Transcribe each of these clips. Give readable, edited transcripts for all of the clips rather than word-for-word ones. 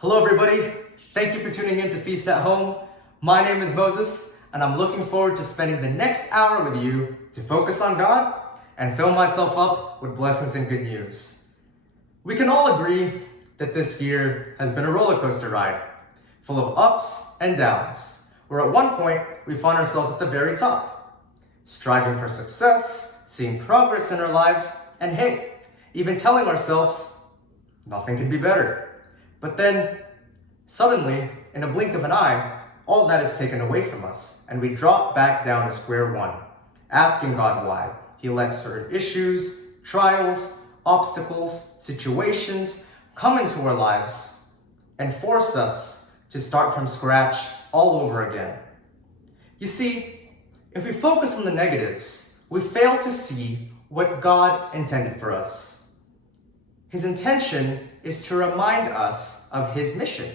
Hello everybody, thank you for tuning in to Feast at Home. My name is Moses, and I'm looking forward to spending the next hour with you to focus on God and fill myself up with blessings and good news. We can all agree that this year has been a roller coaster ride, full of ups and downs, where at one point we find ourselves at the very top, striving for success, seeing progress in our lives, and hey, even telling ourselves, nothing can be better. But then, suddenly, in a blink of an eye, all that is taken away from us, and we drop back down to square one, asking God why He lets certain issues, trials, obstacles, situations come into our lives and force us to start from scratch all over again. You see, if we focus on the negatives, we fail to see what God intended for us. His intention is to remind us of His mission.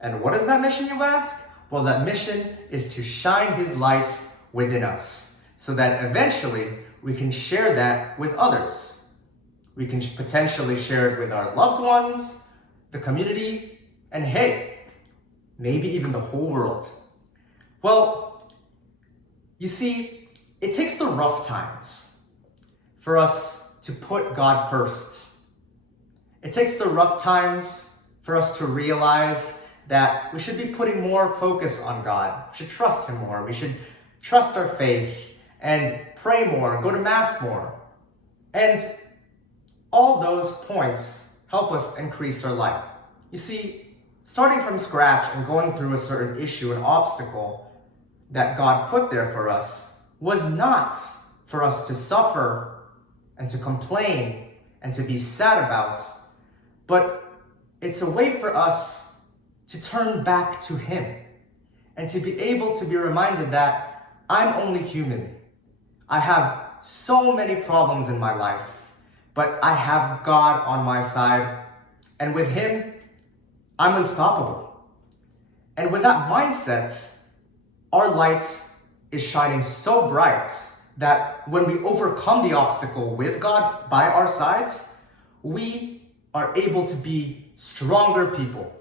And what is that mission, you ask? Well, that mission is to shine His light within us, so that eventually we can share that with others. We can potentially share it with our loved ones, the community, and hey, maybe even the whole world. Well, you see, it takes the rough times for us to put God first. It takes the rough times for us to realize that we should be putting more focus on God. We should trust Him more. We should trust our faith and pray more, go to Mass more. And all those points help us increase our light. You see, starting from scratch and going through a certain issue, an obstacle that God put there for us, was not for us to suffer and to complain and to be sad about, but it's a way for us to turn back to Him and to be able to be reminded that I'm only human. I have so many problems in my life, but I have God on my side, and with Him, I'm unstoppable. And with that mindset, our light is shining so bright that when we overcome the obstacle with God by our sides, we are able to be stronger people.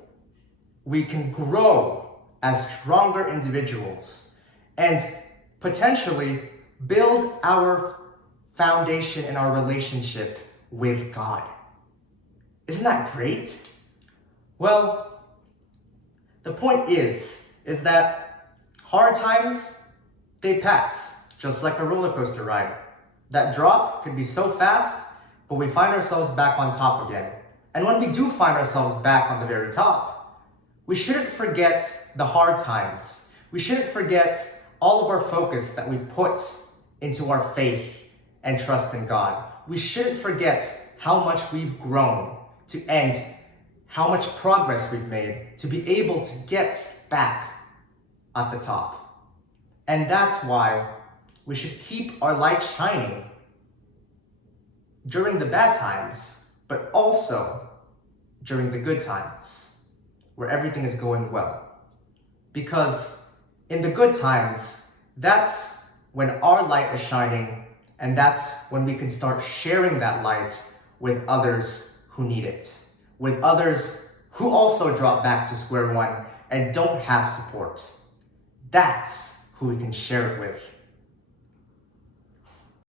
We can grow as stronger individuals and potentially build our foundation in our relationship with God. Isn't that great? Well, the point is that hard times, they pass, just like a roller coaster ride. That drop could be so fast, but we find ourselves back on top again. And when we do find ourselves back on the very top, we shouldn't forget the hard times. We shouldn't forget all of our focus that we put into our faith and trust in God. We shouldn't forget how much we've grown and how much progress we've made to be able to get back at the top. And that's why we should keep our light shining during the bad times, but also during the good times, where everything is going well. Because in the good times, that's when our light is shining, and that's when we can start sharing that light with others who need it, with others who also drop back to square one and don't have support. That's who we can share it with.